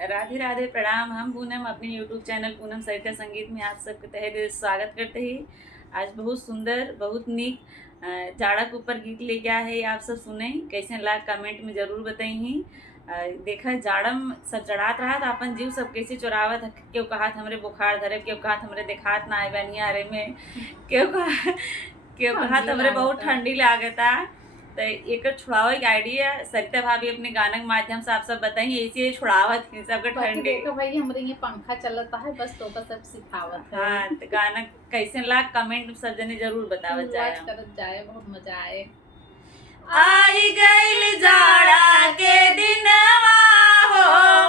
राधे राधे प्रणाम। हम पूनम अपने यूट्यूब चैनल पूनम सरिता संगीत में आप सबके तहे दिल से स्वागत करते ही। आज बहुत सुंदर बहुत नीक जाड़ा के ऊपर गीत लेके आए है, आप सब सुने कैसे लाग कमेंट में जरूर बताई। देखा जाड़म सब चढ़ात रहा था अपन जीव सब कैसे चुरावत है। क्यों कहा हमरे बुखार धरे, क्यों कहा हमरे देखात ना आए बनिया अरे में, क्यों कहा हमरे बहुत ठंडी लागता। तो एक छुड़ावे के आइडिया सरिता भाभी अपने गाना के माध्यम से आप सब बताइए ऐसे छुड़ावत है सबके ठंडी। देखो भाई हमरे ये पंखा चलता है बस तो का सब सिखावत है। हाँ तो गाना कैसे लाग कमेंट सब जने जरूर बतावत जाए, करत जाए, बहुत मजा आए। आई गइल जाड़ा के दिनवा हो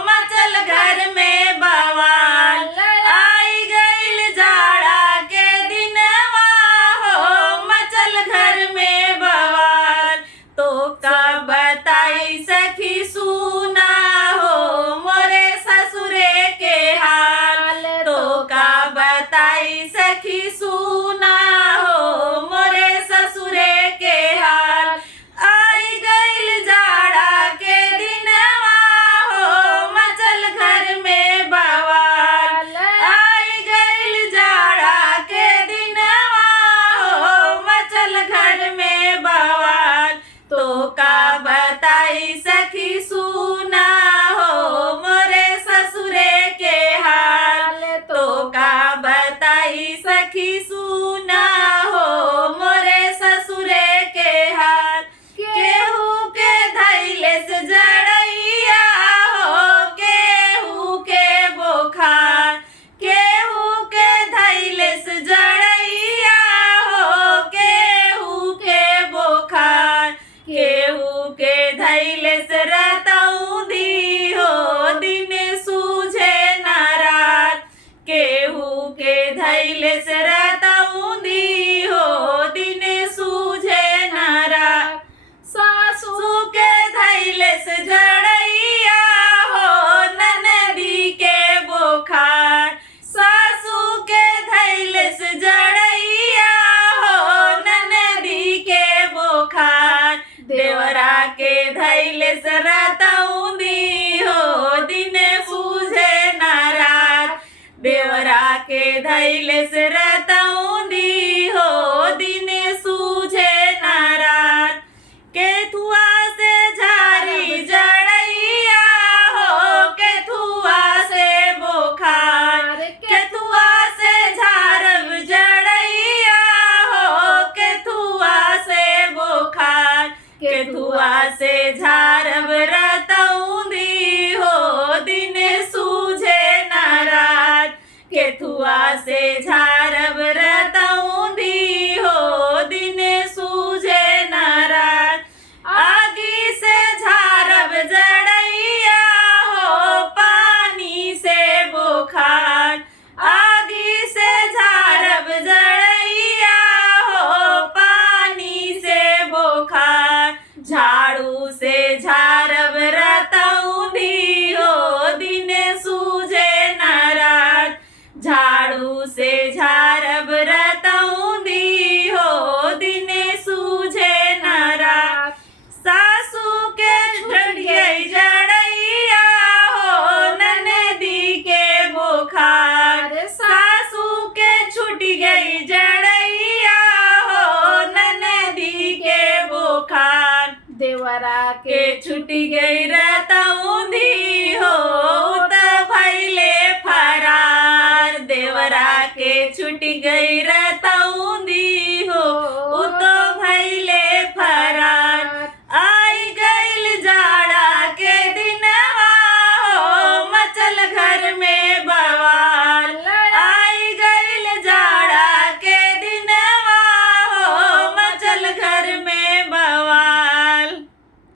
मचल घर में बवाल। आई गइल जाड़ा के दिनवा हो मचल घर में बवाल। तो का बताई सखी सुना हो मोरे ससुरे के हाल। तो का बताई सखी सुना हो मोरे ससुरे के हाल। आई गइल जाड़ा के दिनवा हो मचल घर में बवाल। आई गइल जाड़ा के दिनवा हो मचल घर में बवाल। तो का बताई सखी सुना हो मोरे ससुरे के हाल। तो का बताई सखी सुना हो मोरे ससुरे के हाल। केहू के धैले से जड़ैया हो केहू के बुखार। केहू के धैले से जड़ैया हो केहू के बुखार। केहू के धैले से रतौंधी हो दिन सूझे न रात। केहू के धैले से रतौंधी हो दिन सूझे न रात। सासू के धैले से जड़ैया हो ननदी के बुखार। सासू के धैले से जड़ैया हो ननदी के बुखार। देवरा के धैले से रतौंधी हो दिन सूझे न रात। देवरा के धैले से रतौंधी हो दिन सूझे न रात। केथुआ से झारी जड़ैया हो केथुआ से बुखार। केथुआ से झारब जड़ैया हो केथुआ से बुखार। केथुआ से झारब रतौंधी हो दिन सूझे न रात। केथुआ से झारब रतौंधी हो दिन सूझे न रात। आगी से झारब जड़ैया हो पानी से बुखार। आगी से झारब जड़ैया हो पानी से बुखार। झाड़ू से झारब रतौंधी हो दिन सूझे न रात। झाड़ू से झारब रतौंधी हो दिन सूझे न रात। सासू के छूट गई जड़ैया हो ननदी के बुखार। सासू के छूट गई जड़ैया हो ननदी के बुखार। देवरा के छूट गई रतौंधी हो त भइले फरार। देवरा के छूट गई रतौंधी